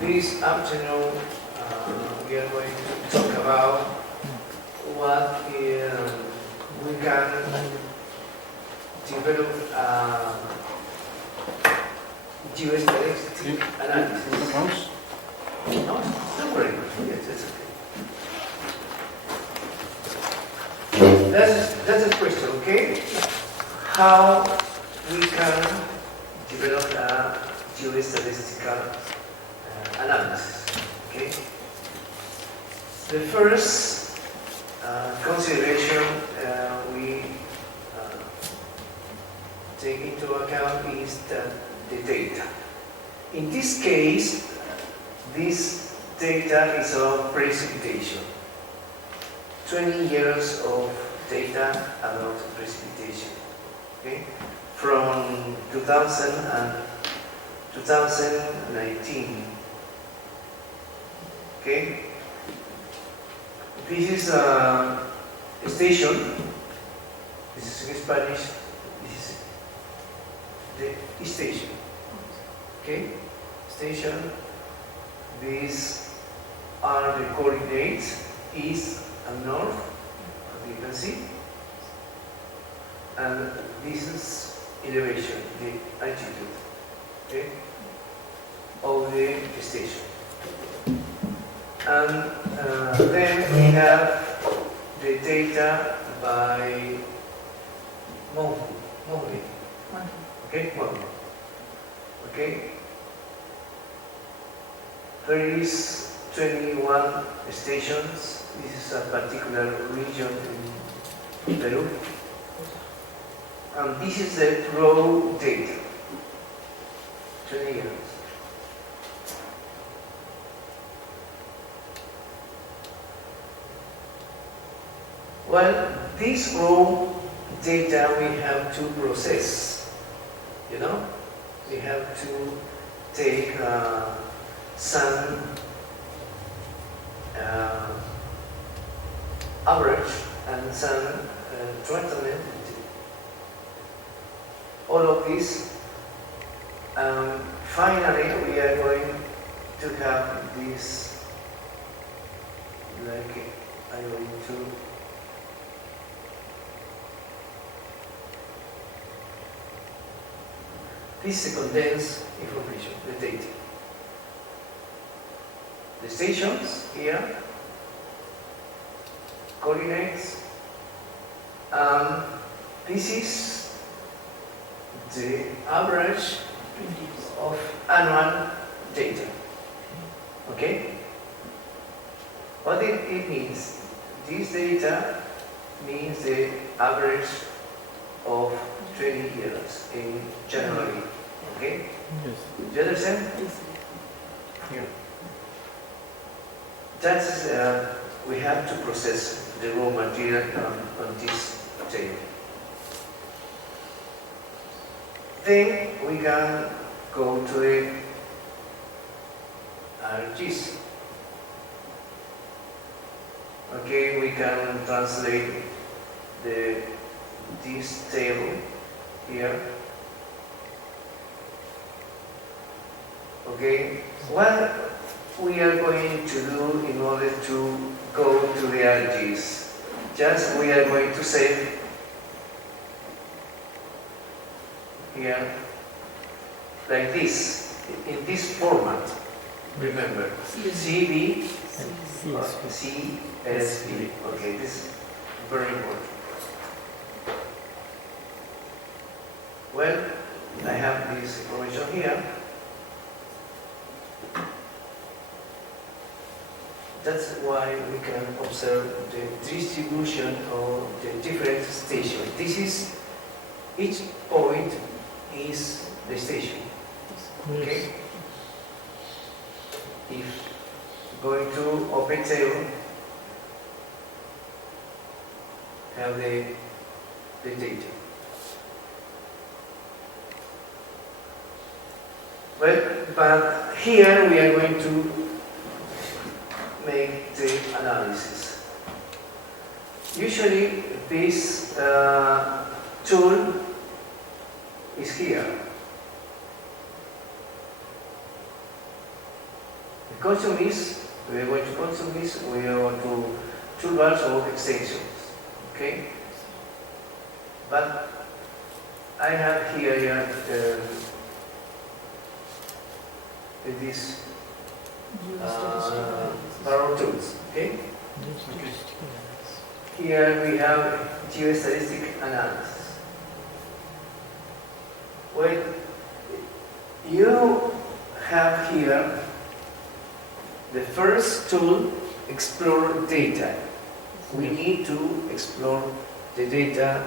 this afternoon we are going to talk about what we can develop geostatistical analysis. No, don't worry. Yes, that's okay. That's the question, okay? How we can develop a geostatistical analysis, okay? The first consideration we take into account is the data. In this case, this data is of precipitation. 20 years of data about precipitation, okay? From 2000 and 2019, okay? This is a station. This is in Spanish. This is the station, okay? Station. These are the coordinates, east and north, as you can see. And this is elevation, the altitude, okay, of the station. And then we have the data by monthly. Okay, monthly. Okay. There is 21 stations. This is a particular region in Peru. And this is the raw data. 20 years. Well, this raw data we have to process. You know, we have to take some average and some treatment. All of this. Finally, we are going to have this, like I'm going to this is condensed information, the data. The stations here, coordinates, this is the average of annual data. Okay? What it means? This data means the average of 20 years in January. Okay? Yes. Do you understand? Yes. Yeah. That's we have to process the raw material on this table. Then we can go to the RGs. Okay, we can translate this table here. Okay, what we are going to do in order to go to the RGs? Just we are going to save here like this, in this format. Remember, CSV. Okay, this is very important. Well, I have this information here. That's why we can observe the distribution of the different stations. This is, each point is the station. Okay? If going to open table, have the data. Well, but here we are going to make the analysis. Usually this tool is here. consumists, we are going to consumists, we are going to toolbars or extensions. Okay? But I have here this barrel tools. Okay? Here we have geostatistic analysis. Well, you have here the first tool, explore data. We need to explore the data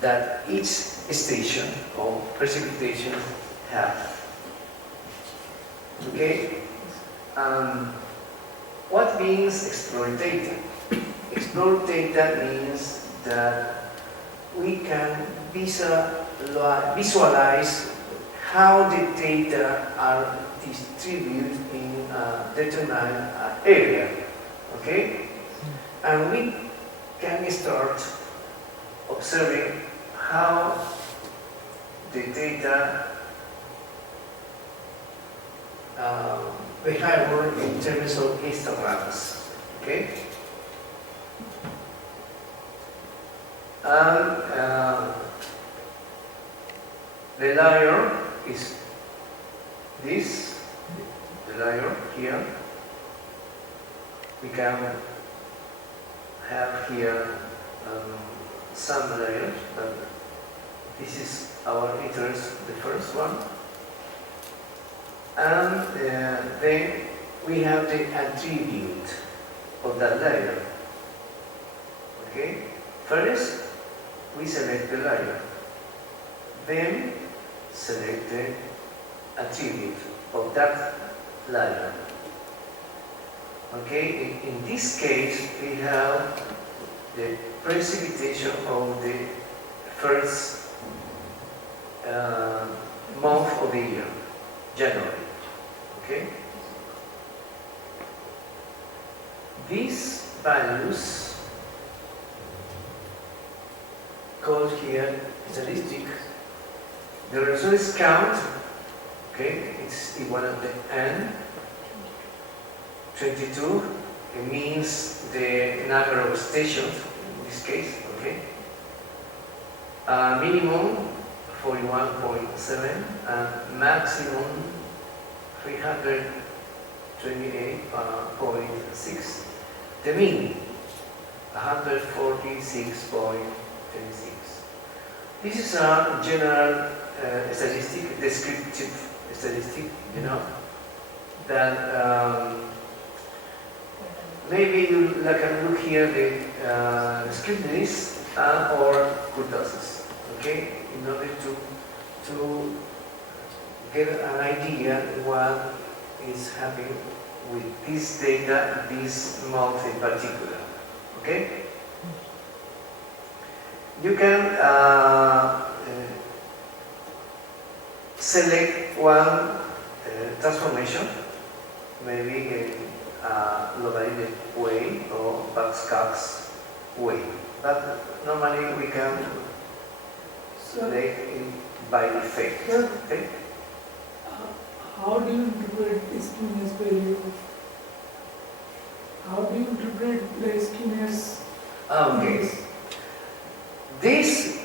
that each station or precipitation has. Okay? What means explore data? Explore data means that we can visualize how the data are distributed in a determined area. Okay? And we can start observing how the data behavior in terms of histograms. Okay? And the layer is this, the layer here. We can have here some layers, but this is our interest, the first one. And then we have the attribute of that layer. Okay? First, we select the layer. Then, select the attribute of that layer. Okay? In this case, we have the precipitation of the first month of the year, January. Okay? These values called here statistic. The results count, okay, it's equal to the n. 22, it means the number of stations in this case, okay. Minimum 41.7 and maximum 328.6. The mean 146.26. This is a general statistic, descriptive statistic, you know, that maybe you can look here the descriptiveness or kurtosis, okay, in order to get an idea what is happening with this data, this month in particular, okay? You can select one transformation, maybe in a logarithmic way or Bax-Cox way. But normally we can select it by effect. Okay? How do you interpret skewness value? How do you interpret the skewness? Okay. This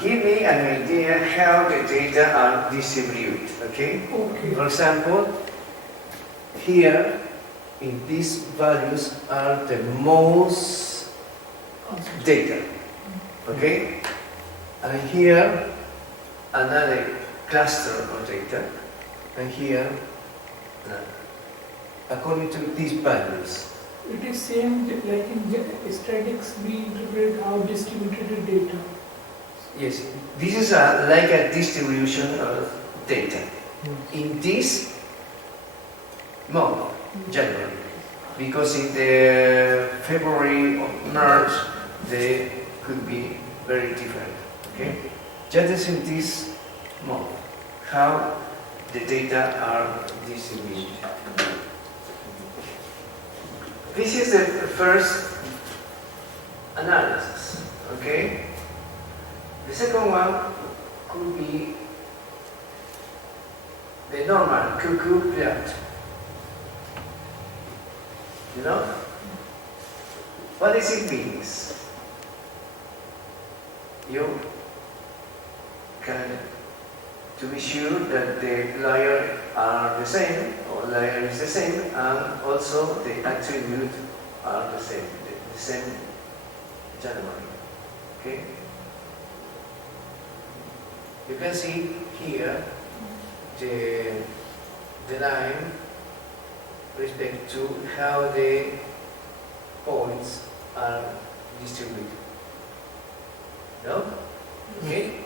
give me an idea how the data are distributed. Okay? Okay. For example, here in these values are the most data. Okay? And here another cluster of data. And here, according to these values. It is same like in statistics we interpret how distributed data. Yes, this is like a distribution of data. In this month, January, because in the February or March, they could be very different. Okay, just in this month, how the data are distributed. This is the first analysis, okay? The second one could be the normal cuckoo plot. You know? What does it mean? You can, to be sure that the layer are the same, or layer is the same, and also the attribute are the same January. Okay? You can see here the line respect to how the points are distributed. No? Okay?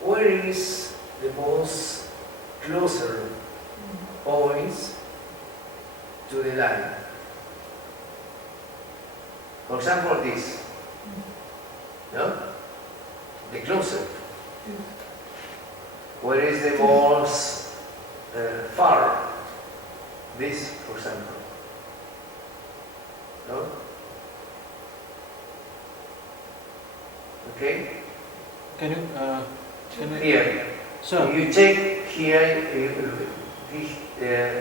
Where is the most closer points to the line? For example, this. No? The closer. Where is the most far? This, for example. No? Okay? Can you Here. So You check here,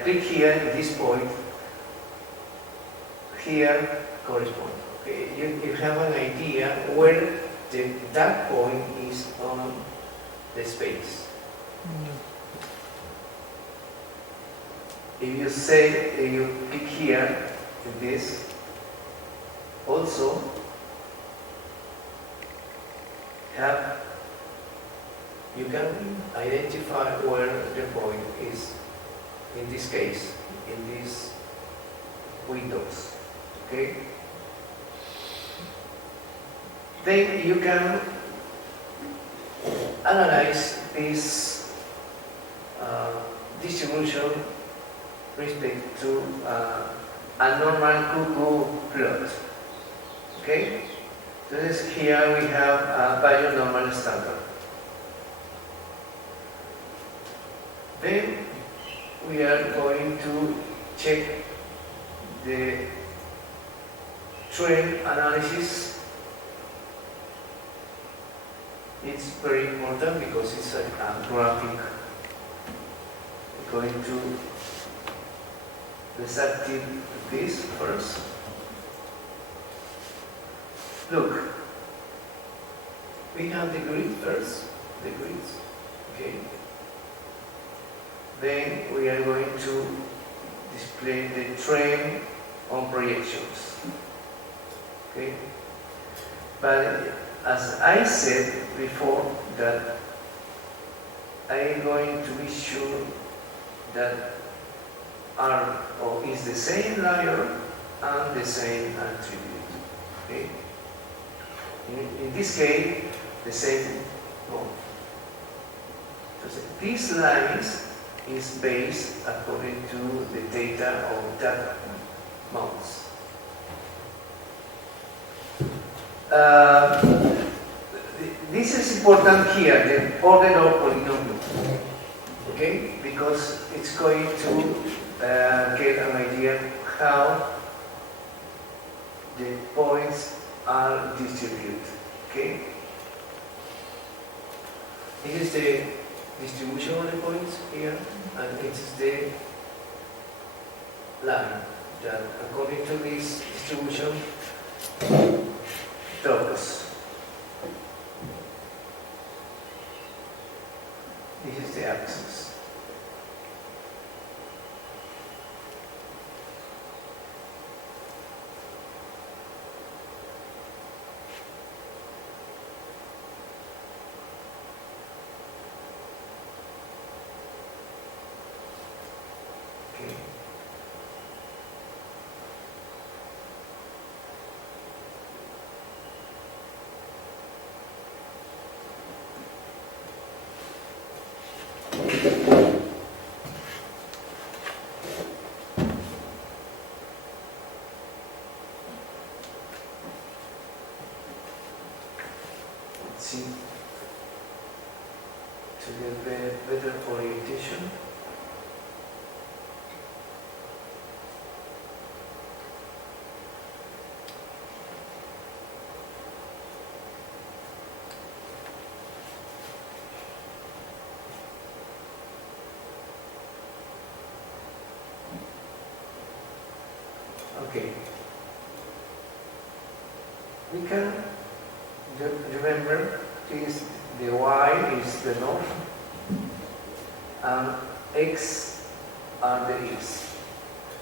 click here at this point. Here corresponds. Okay? You have an idea where that point is on the space. If you click here in this, also you can identify where the point is, in this case, in these windows. Okay? Then you can analyze this distribution respect to a normal cuckoo plot. Okay? So here we have a value normal standard. Then we are going to check the trend analysis. It's very important because it's a graphic. We're going to deactivate this first. Look, we have the grid first, the grids, okay? Then we are going to display the trend on projections, okay? But as I said before, that I am going to be sure that R is the same layer and the same attribute, okay? In this case, the same one. So these lines is based according to the data of that mouse. This is important here, the order of polynomial, okay? Because it's going to get an idea how the points are distributed, okay? This is the distribution of the points here, and it is the line that, according to this distribution, travels. This is the axis. Okay. Let's see, to get better orientation. Okay. We can remember this, the y is the north and x are the east.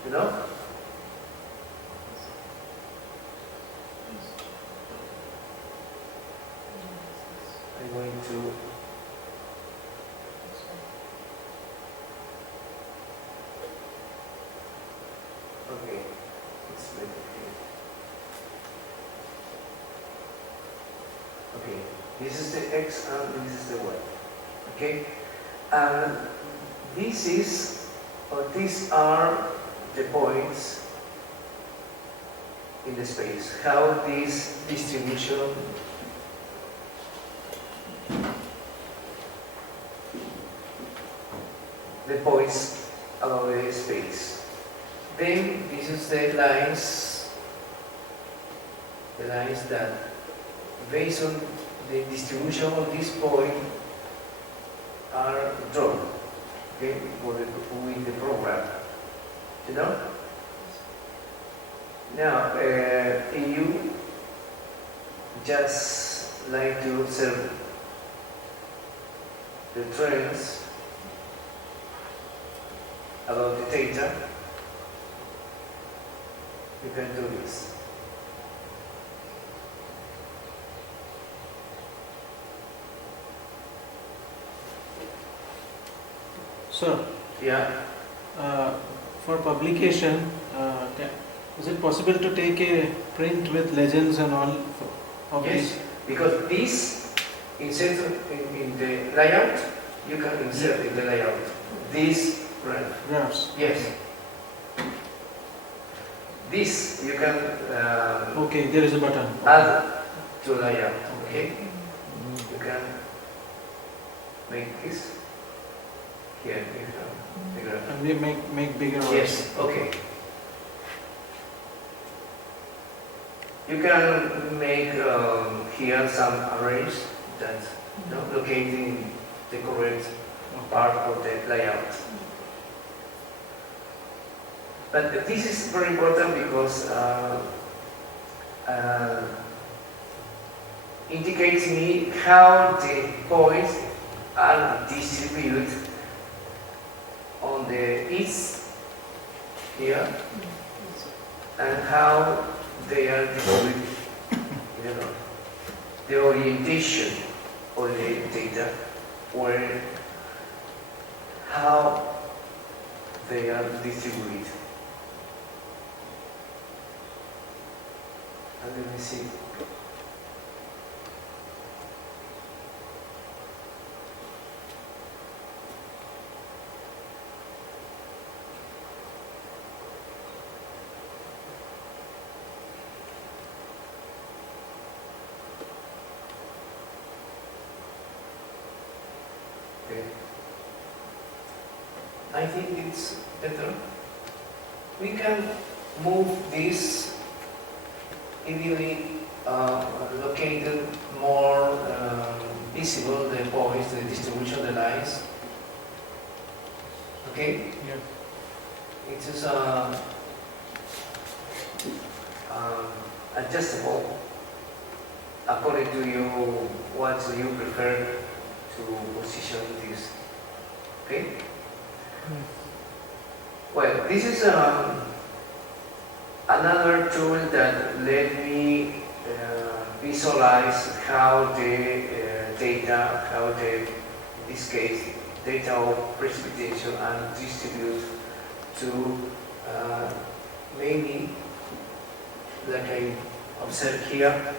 You know? I'm going to okay, it's better here. Okay, this is the x and this is the y. Okay, and this is, or these are the points in the space. How this distribution the points along the space. Then this is the lines that, based on the distribution of this point, are drawn, okay, with the program. You know? Now, you just like to observe the trends about the data, you can do this. Sir, Yeah. For publication, is it possible to take a print with legends and all of Yes, these? because this insert in the layout, you can insert in the layout. This Graphs. yes. This you can Okay, there is a button. add to layout. Okay, you can make this here. If bigger. And we make bigger ones. Yes. Okay. You can make here some arrays that locating the correct part of the layout. But this is very important because indicates me how the points are distributed on the east here and how they are distributed, you know, the orientation of the data, where how they are distributed. And let me see. Okay. I think it's better. We can move this ideally located more visible the points, the distribution of the lines. Okay? Yeah. It is adjustable according to you, what you prefer to position this. Okay? Well, this is another tool that let me visualize how the data, in this case, data of precipitation and distribute to maybe, like I observe here,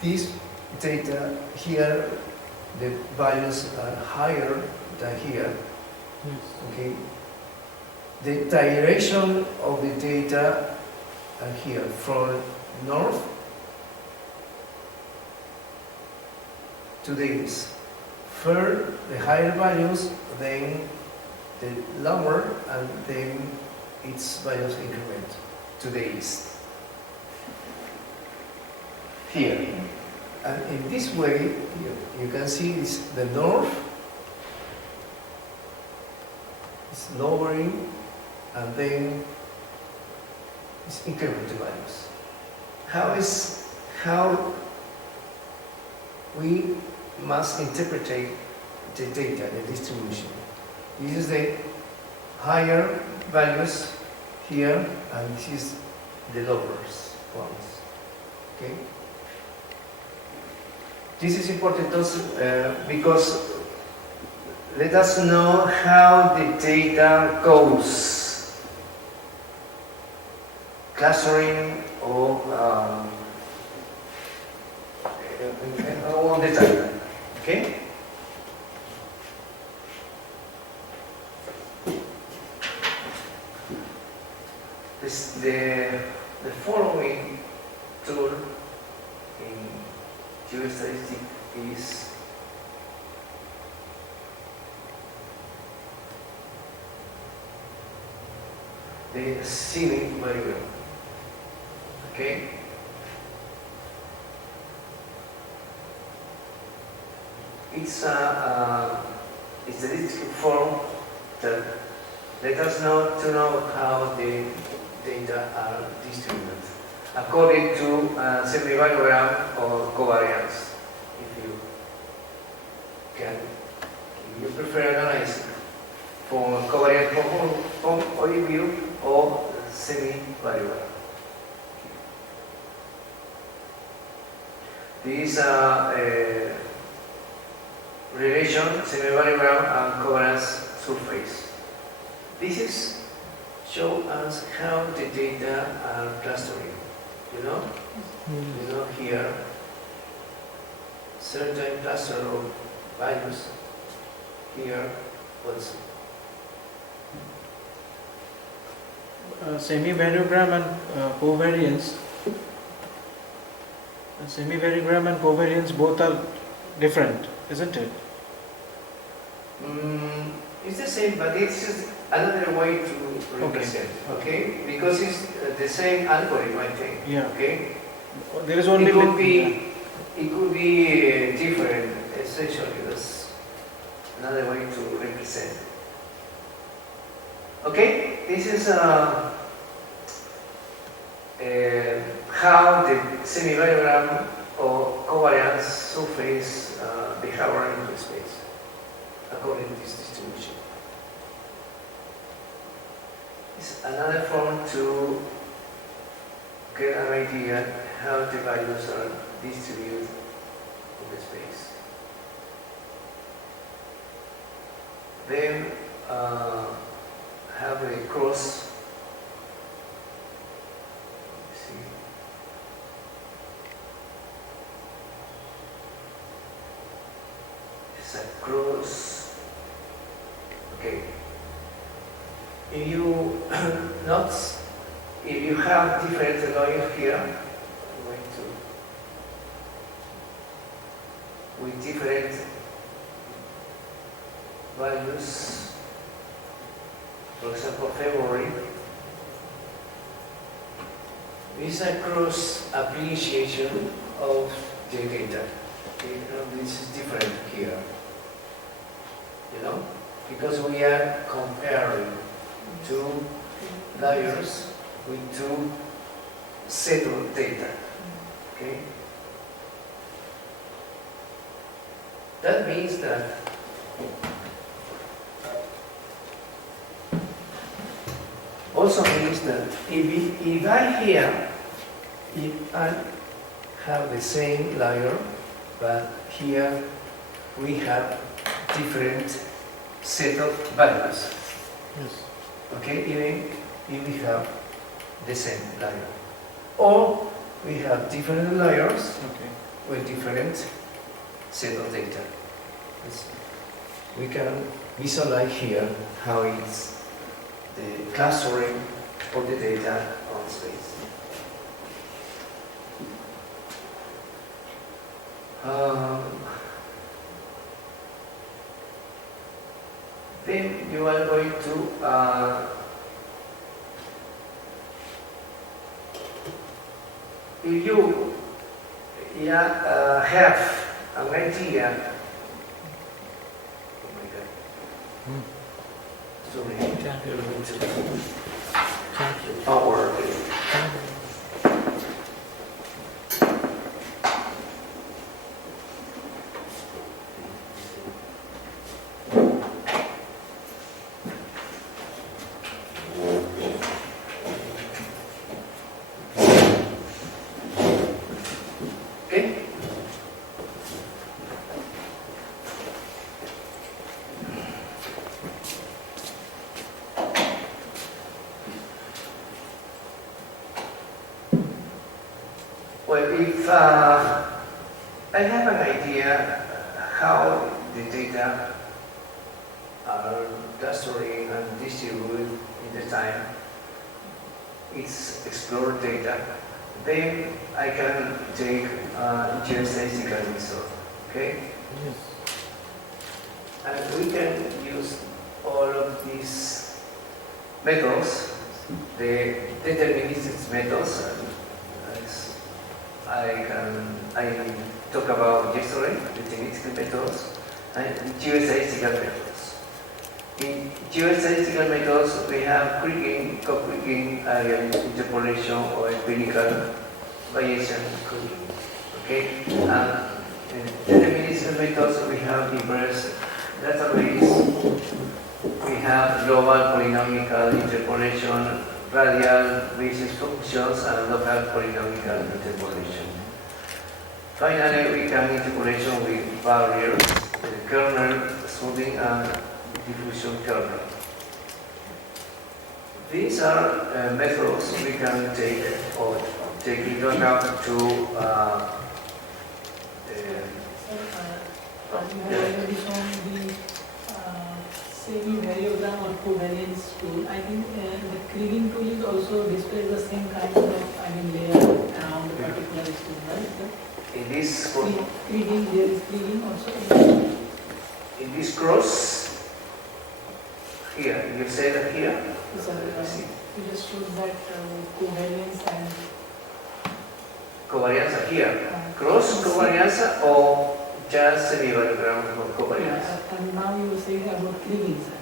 this data here, the values are higher than here. Okay. The direction of the data are here from north to the east. First, the higher values, then the lower, and then its values increment to the east. Here. And in this way, you can see the north is lowering and then it's incremental values. How we must interpret the data, the distribution. This is the higher values here, and this is the lower ones. Okay. This is important also because let us know how the data goes, clustering or all the time. Okay. The following tool in Geostatistics is the Semi-variogram. Okay? It's a statistical form that let us know how the data are distributed according to semi-variogram or covariance. If you prefer analyze from covariance point of view or semi-variogram. This relation semi-variogram and covariance surface. This is show us how the data are clustering. You know here certain cluster of values here also. Semi-variogram and covariance. Semi-variogram and covariance both are different, isn't it? It's the same, but it's just another way to represent. Okay? Because it's the same algorithm, I think. Yeah. Okay. There is only It could be different. Essentially, that's another way to represent. Okay. This is how the semi-variogram or covariance surface behavior into space according to this distribution. It's another form to get an idea how the values are distributed in the space. Then have a cross. Cross. Okay. If you if you have different layers here, I'm going to with different values. For example, February. This is a cross appreciation of the data. Okay, this is different here. Because we are comparing two layers with two sets of data. Okay? That means that also means that if I have the same layer, but here we have different set of values. Yes. Okay, even if we have the same layer. Or we have different layers with different set of data. We can visualize here how it's the clustering of the data on space. Then you are going to if you have an idea. Oh my God. Sorry. Power. Okay. Well, if I have an idea how the data are clustering and distributed in the time, it's explored data, then I can take geostatistical result, okay? Yes. And we can use all of these methods, the deterministic methods, as I talk about yesterday, deterministic methods, and geostatistical methods. In geostatistical methods, we have Kriging, co-Kriging, area interpolation, or empirical variation Kriging. Okay? And in deterministic methods, we have inverse database, we have global polynomial interpolation, radial basis functions, and local polynomial interpolation. Finally, we can interpolation with barriers, kernel smoothing, and diffusion kernel. These are methods we can take into account to You have already shown the semi-variogram or covariance tool. I think the Kriging tool is also displays the same kind of layer around the particular stone, right? in this Kriging, there is Kriging also. in this cross here. You say that here. So, you just showed that covariance and Covarianza here. Cross covarianza or just semi-variogram covariance? and now you say about Kriging, sir.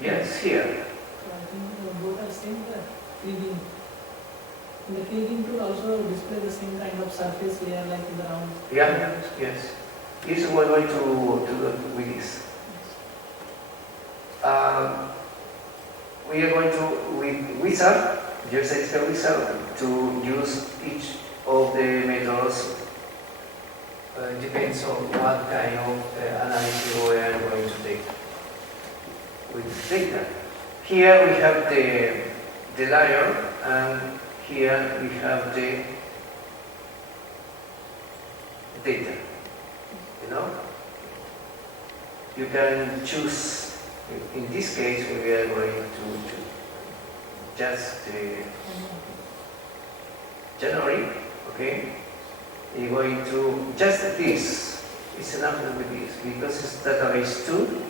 Yes, here. So I think both are same, Kriging. The Kriging tool also displays the same kind of surface layer like in the round. Yeah, yes. This is what we're going to do with this. We are going to, with wizard, geostatistical wizard, to use each of the methods. Depends on what kind of analysis we are going to take with data. Here we have the layer, and here we have the data. You know, you can choose. In this case, we are going to just January. Okay. You're going to just this. It's enough with this because it's database 2,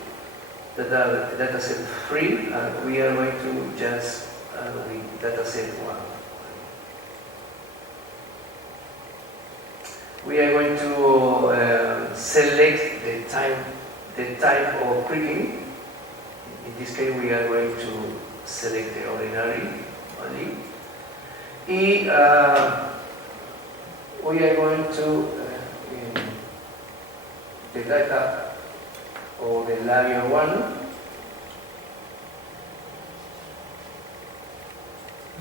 data set 3, and we are going to just with data set 1. We are going to select the type of Kriging. In this case, we are going to select the ordinary only. We are going to the data or the layer 1,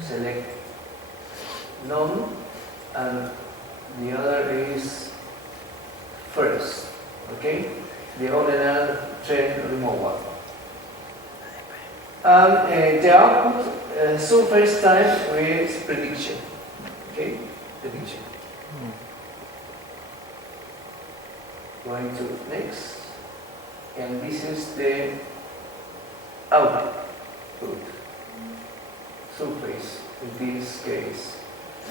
select none, and the other is first. Okay, the ordinary trend removal. And the output surface time with prediction. Okay, prediction. Going to next, and this is the output surface in this case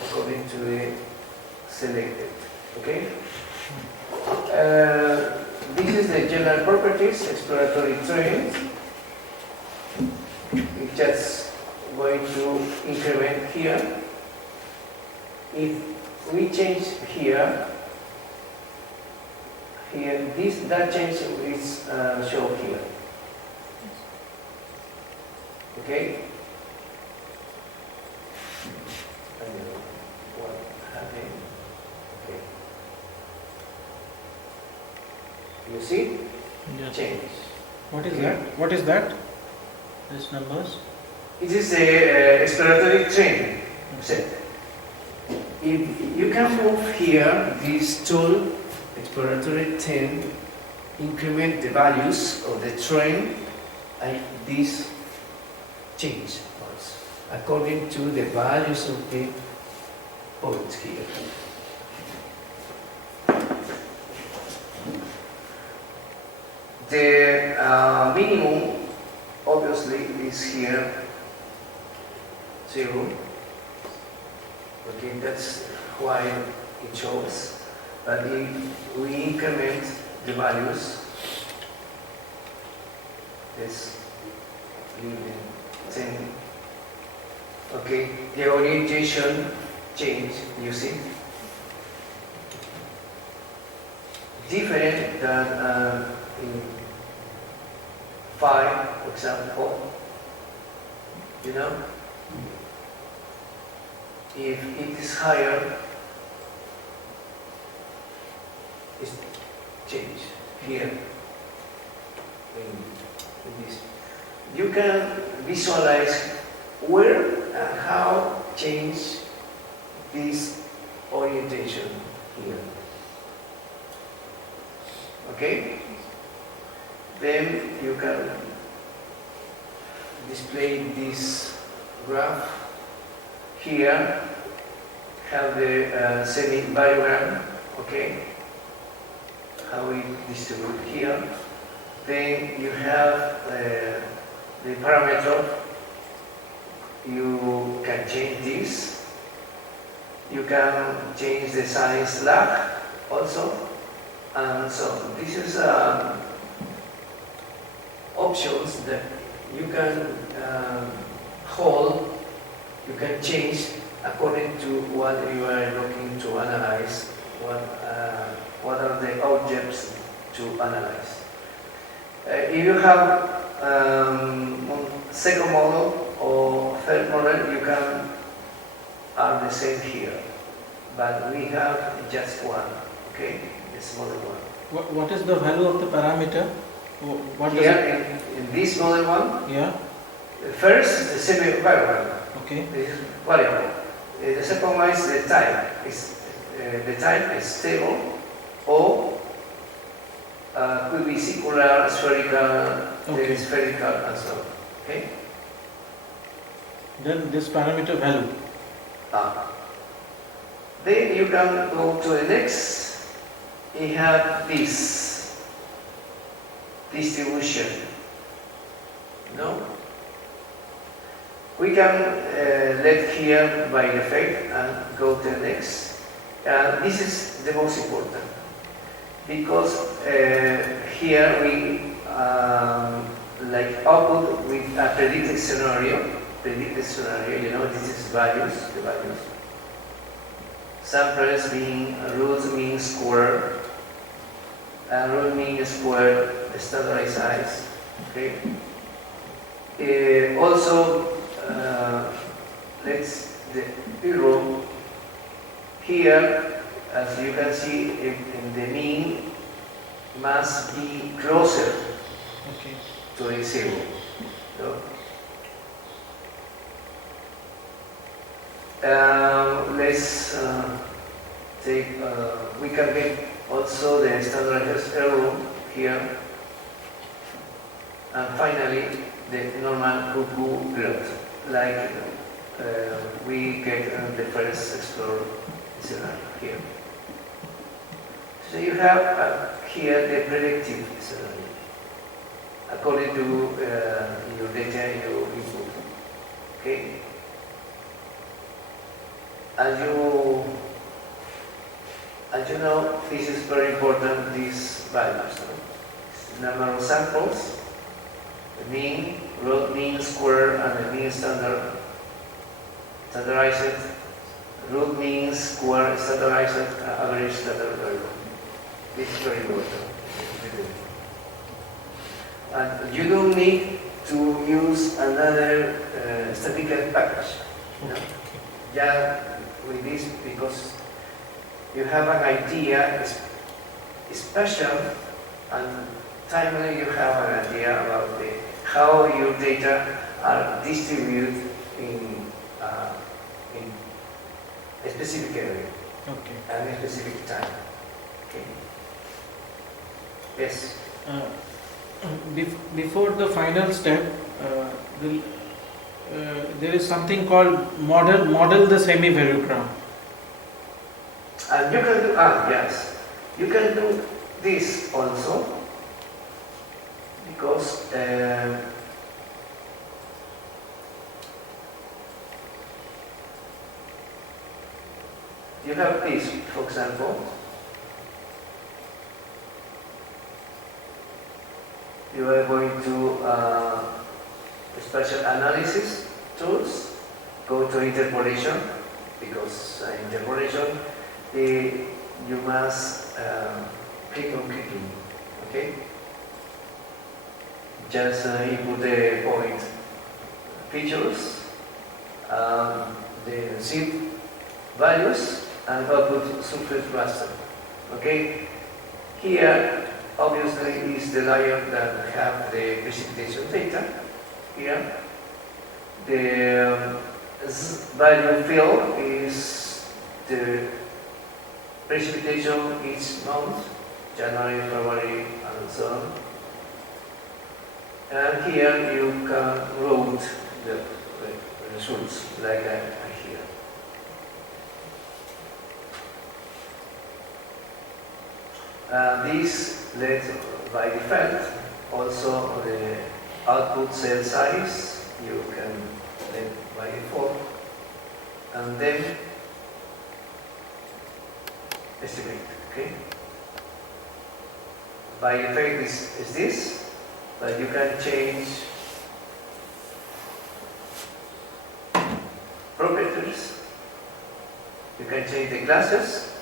according to the selected. Okay. This is the general properties, exploratory trends. It's just going to increment here. If we change here, that change is shown here. Okay? I don't know what happened. Okay. You see? Yeah. Change. What is Okay. that? What is that? These numbers? It is a exploratory trend. So, if you can move here, this tool, exploratory trend, increment the values of the trend, and this change also, according to the values of the points here. The minimum, obviously, is here 0. Okay, that's why it shows. But if we increment the values, let's leave the 10. Okay, the orientation change, you see, different than in 5, for example. You know, if it is higher, it's change here in this. You can visualize where and how change this orientation here. Okay? Then you can display this graph here. Have the semi-variogram, okay? How we distribute here. Then you have the parameter. You can change this. You can change the size lag also. And so this is options that you can hold, you can change according to what you are looking to analyze, what are the objects to analyze. If you have second model or third model, you can are the same here, but we have just one, okay, the smaller one. What is the value of the parameter? What does Here it? in this model one, Yeah. first the semi-variogram. Okay. This is variable. The second one is the type. The type is stable or could be circular, spherical, Okay. spherical, and so on. Okay. Then this parameter value. Then you can go to the next. You have this distribution. No? We can let here by effect and go to the next. This is the most important because here we like output with a predicted scenario. You know, this is values, the values. Samples mean roots mean square, and root mean square, standardized size. Okay. Also, let's the error here, as you can see, in the mean must be closer Okay. to the 0. So, let's take, we can get also the standardized error here. And finally, the normal cuckoo growth, like we get the first explorer scenario here. So you have here the predictive scenario, according to your data you input. Okay. As you know, this is very important, these values. Number of samples, the mean, root mean, square, and the mean standard, standardized, root mean, square, standardized, average standard value. This is very important. And you don't need to use another statistical package. You know? Yeah, with this, because you have an idea, spatial and timely, you have an idea about how your data are distributed in a specific area and a specific time. Okay. Yes. Before the final step, there is something called model the semi-variogram. And you can do, yes, you can do this also, because you have this, for example, you are going to spatial analysis tools, go to interpolation, because interpolation, you must click on Kriging, okay? Just input the point features, the seed values, and output surface raster, okay? Here, obviously, is the layer that have the precipitation data. Here, the value field is the precipitation each month, January, February, and so on. And here you can route the results like here. This led by default also the output cell size you can let by default, and then estimate. Okay. By default is this, but you can change properties. You can change the classes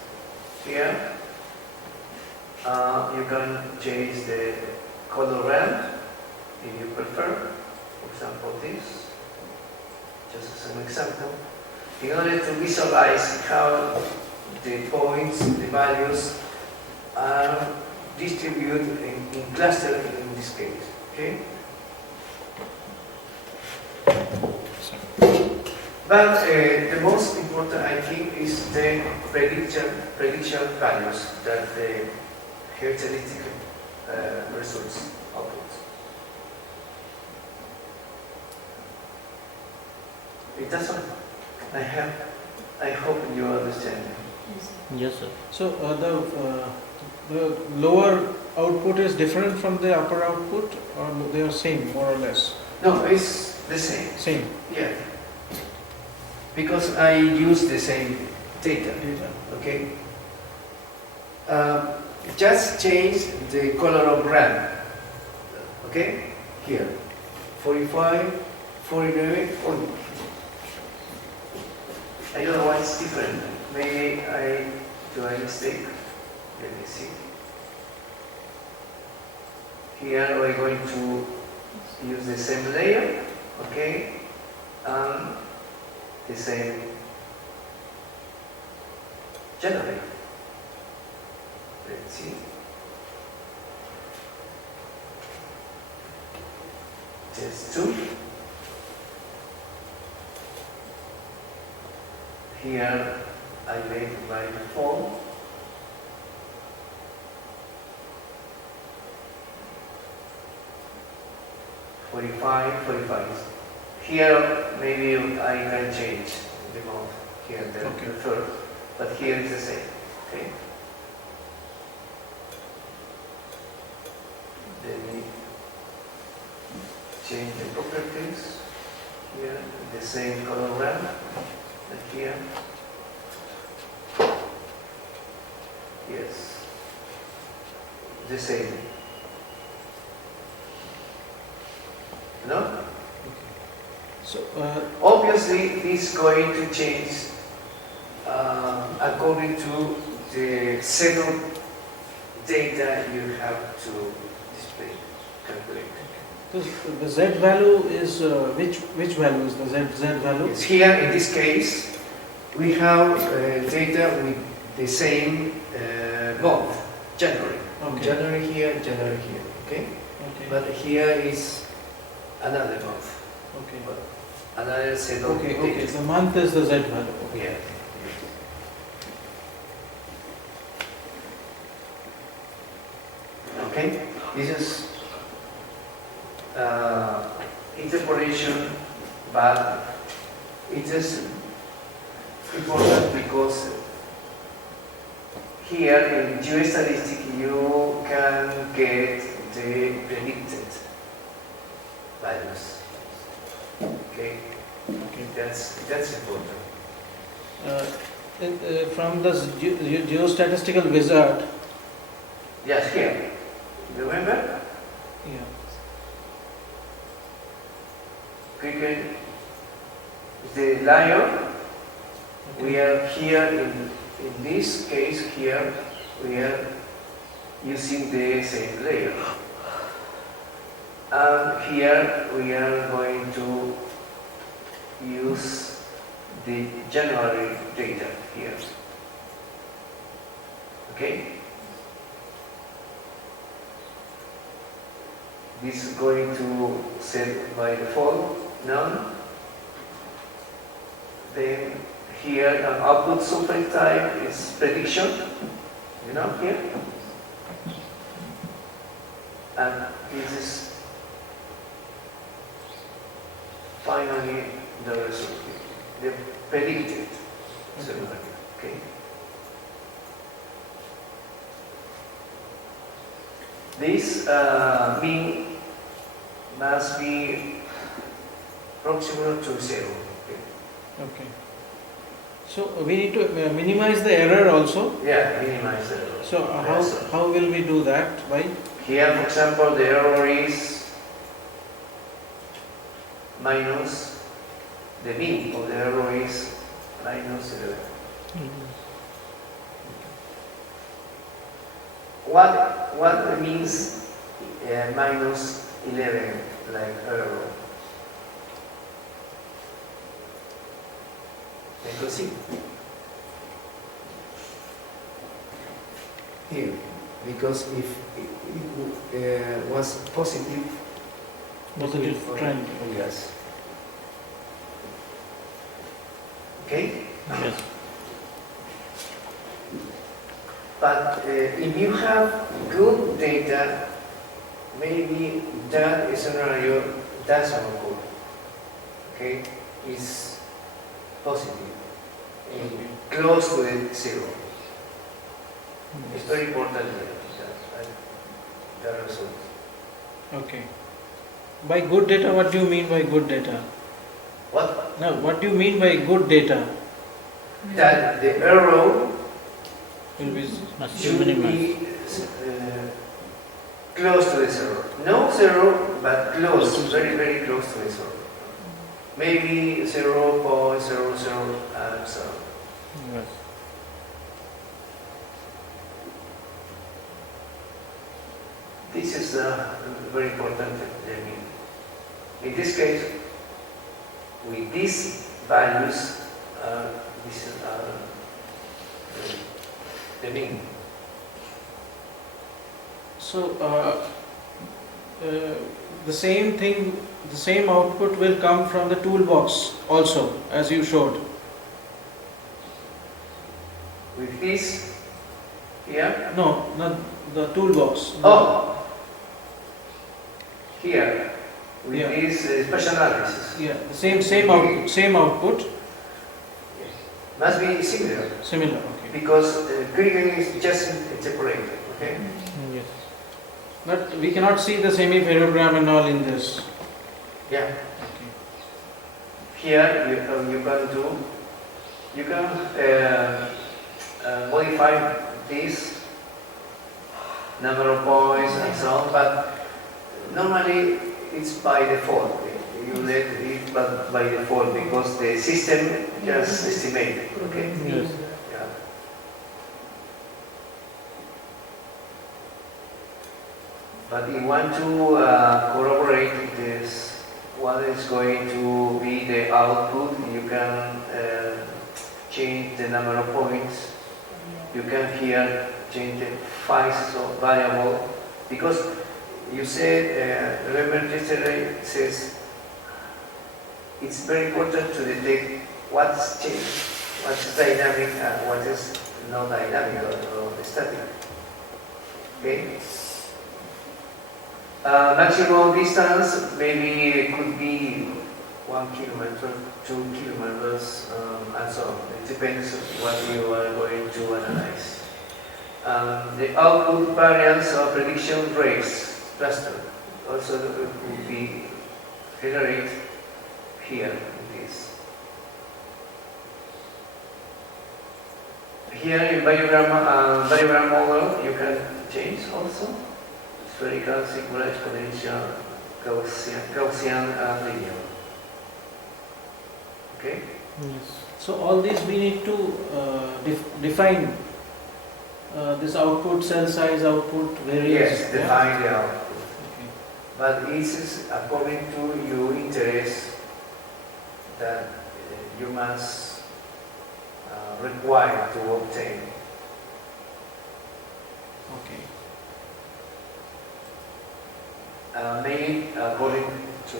here. You can change the color ramp if you prefer. For example, this, just as an example, in order to visualize how the points, the values are distributed in clusters in this case. Okay. But the most important, I think, is the prediction values that the geostatistical results output. It doesn't. I hope you understand. Yes, sir. So the lower output is different from the upper output, or they are same more or less? No, it's the same. Same. Yeah. Because I use the same data. Okay. Just change the color of RAM. Okay. Here, 45, 49, 40. I don't know why it's different. Maybe I do a mistake. Let me see. Here we're going to use the same layer, okay, and the same generate. Let's see. Test 2. Here I made by default. $45. Here maybe I can change the mode. Here the third, but here is the same. Okay. Then we change the properties. Here the same color ramp. And here, yes, the same. No? So obviously, this is going to change according to the set of data you have to display, calculate. The Z value is which value is the Z value? Yes, here in this case, we have data with the same month, January. Okay. January here, okay? Okay. But here is another month, Okay. another set of Okay. data. Okay. The month is the Z value. Okay. Yeah. Okay, this is interpolation, but it is important because here in geostatistics you can get the predicted values. Okay, Okay. that's important. From the geostatistical wizard. Yes, here. Remember? Yeah. Click the layer. We are here in this case here we are using the same layer. And here we are going to use the January data here. Okay? This is going to set by default none. Then here an output subtype type is prediction, you know, here. And this is finally the result, the predicted scenario, okay? This mean must be proximal to 0. Okay. So we need to minimize the error also. Yeah, minimize the error. So Yes. how will we do that? By Here, for example, the error is minus, the mean of the error is minus 11. What means minus 11 like error? Let us see. Here, because if it was positive trend. Yes. Okay? Yes. But if you have good data, maybe that scenario doesn't occur. Okay? It's positive. And close to the 0. It's very important that result. Okay. By good data, what do you mean by good data? What? Now, what do you mean by good data? That the error Will be should be close to the 0. No 0, but close, very, very close to the 0. Maybe 0.00 and so on. Yes. This is very important. In this case, with these values, this is the mean. So the same thing, the same output will come from the toolbox also, as you showed. With this here. No, not the toolbox. Oh, here with Yeah. this spatial analysis. Yeah, the same output. Same output. Must be similar Similar. Okay. because Kriging is just separated. Okay. Yes. But we cannot see the semi-variogram and all in this. Yeah. Okay. Here you can modify this number of points and so on, but normally it's by default. You let it by default because the system just estimates. Okay. Yes. Yeah. But if you want to corroborate this, what is going to be the output, you can change the number of points. You can here change the size of variable, because you said, remember yesterday it says it's very important to detect what's changed, what's dynamic and what is not dynamic or static. Okay? Maximum distance maybe could be 1 kilometer, 2 kilometers, and so on. It depends on what you are going to analyze. The output variance or prediction rates cluster also will be generated here in this. Here in variogram model you can change also spherical, singular, exponential, Gaussian and linear. Okay? Yes. So all these we need to define this output, cell size, output, various. Yes, define the output. Okay. But this is according to your interest that you must require to obtain. Okay. Made according to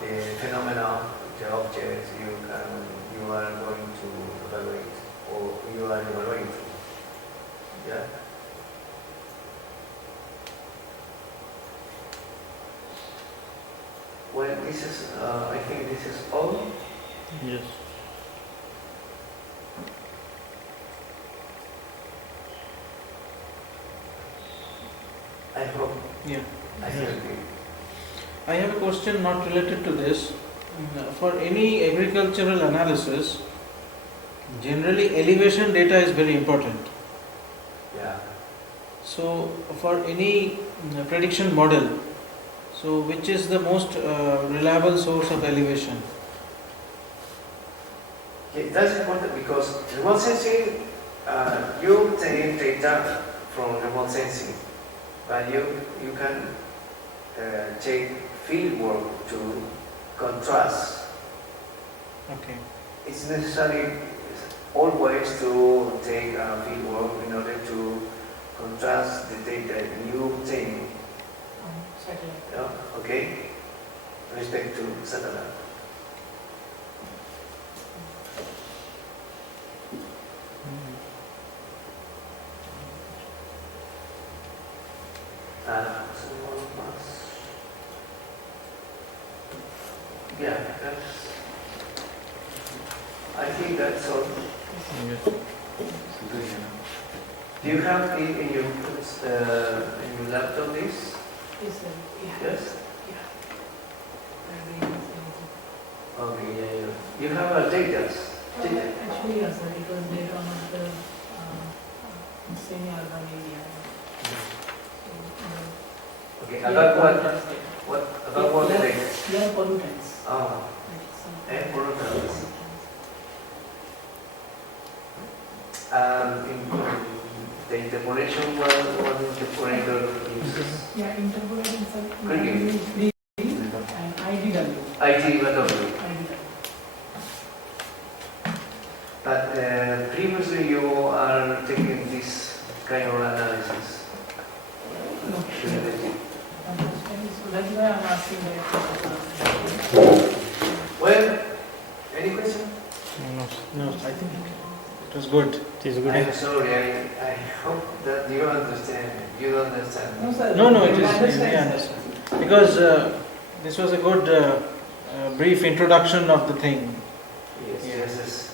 the phenomena, the object you are going to evaluate or you are evaluating. Yeah. Well, this is, I think this is all. Yes. I hope Yeah. I helped you. I have a question not related to this. For any agricultural analysis, generally elevation data is very important. Yeah. So for any prediction model, so which is the most reliable source of elevation? Okay, that's important because remote sensing, you obtain data from remote sensing, but you can take field work to contrast. Okay. It's necessary always to take field work in order to contrast the data you obtain. Satellite. Yeah, okay? Respect to satellite. Yeah, I think that's all. Yes. Do you have in your laptop this? Yes, sir. Yeah. Yes? Yeah. Okay, yeah. You have a data. Actually, yes, sir. It was made on the semi-urban area. Okay, about what? About what data? Air pollutants. Oh, air pollutants. In the interpolation, what interpolator uses? Yeah, interpolating Kriging. and IDW. IDW. IDW. But previously you are taking this kind of analysis. No. So that's why I'm asking that. Well, any question? No, I think it was good. It is good. I'm sorry, I hope that you understand. You understand. No, sir. No, it I is. understand, I sir. understand. Because this was a good brief introduction of the thing. Yes.